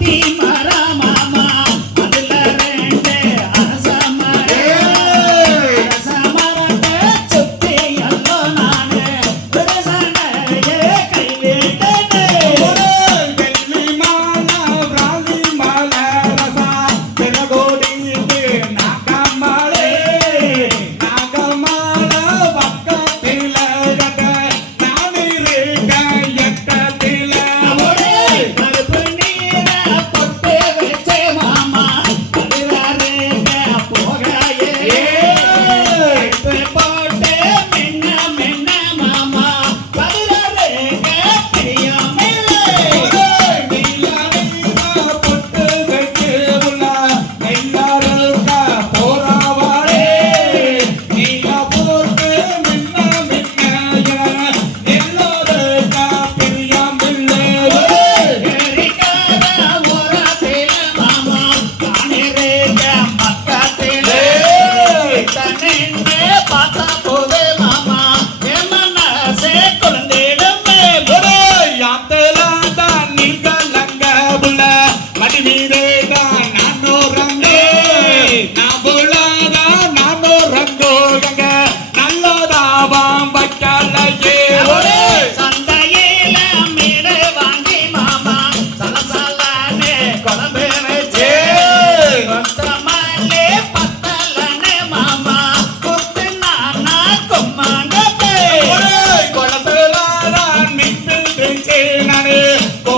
happy.